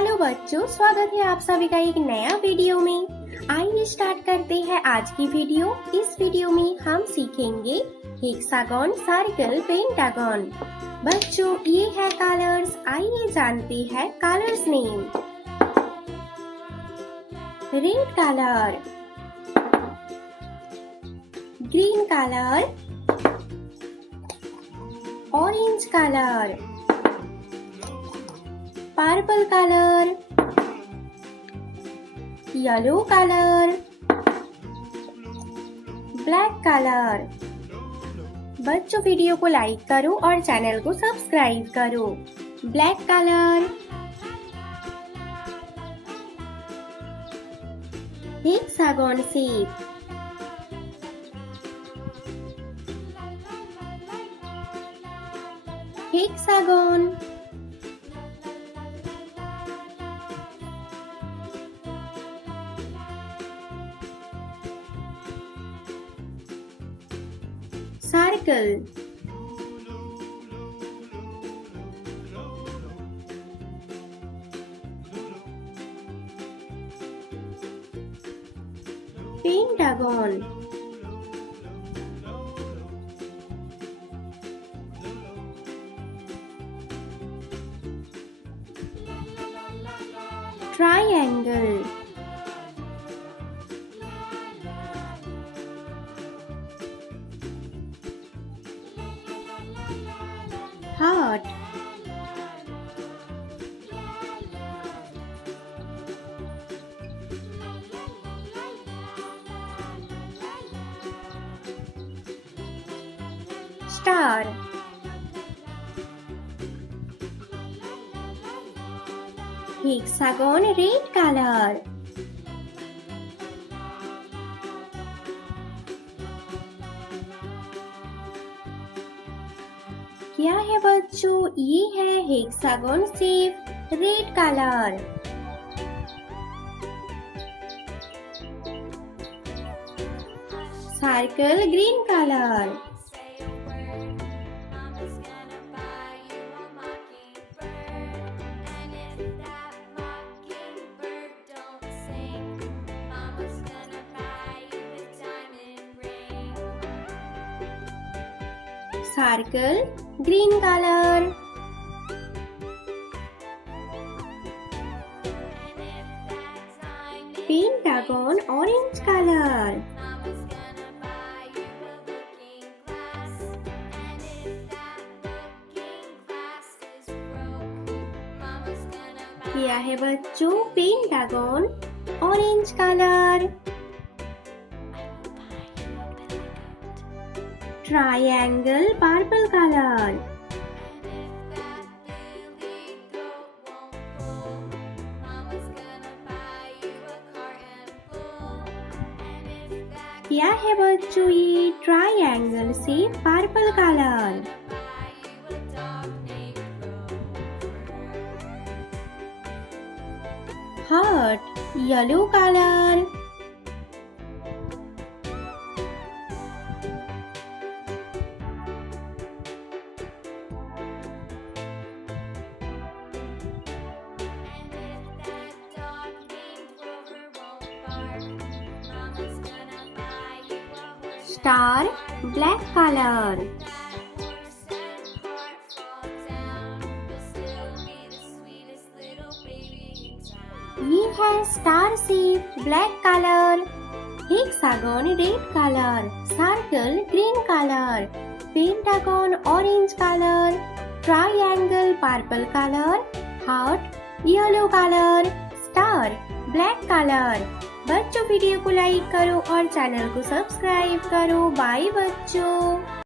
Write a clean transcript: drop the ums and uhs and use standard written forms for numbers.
Hello बच्चों, स्वागत है आप सभी का एक नया वीडियो में। आइए स्टार्ट करते हैं आज की वीडियो। इस वीडियो में हम सीखेंगे हेक्सागन, सर्कल, पेंटागन। बच्चों, ये है कलर्स। आइए जानते हैं colours name. Red colour, green colour, orange colour, purple colour, yellow colour, black colour. बच्चों, वीडियो को लाइक करो और चैनल को सब्सक्राइब करो। Black colour, hexagon shape, hexagon, circle, pentagon, triangle, heart, star, hexagon red colour, क्या है बच्चों? ये है hexagon shape, red colour. Circle green colour, circle green colour, pentagon orange colour, किया है बच्चों pentagon orange colour. Triangle purple colour, क्या है बच्चों? ये ट्रायंगल से purple colour. Heart yellow colour, star black colour, ये है star shape black colour. Hexagon red colour, circle green colour, pentagon orange colour, triangle purple colour, heart yellow colour, star black colour. बच्चों, video को like करो और channel को subscribe करो। Bye बच्चों।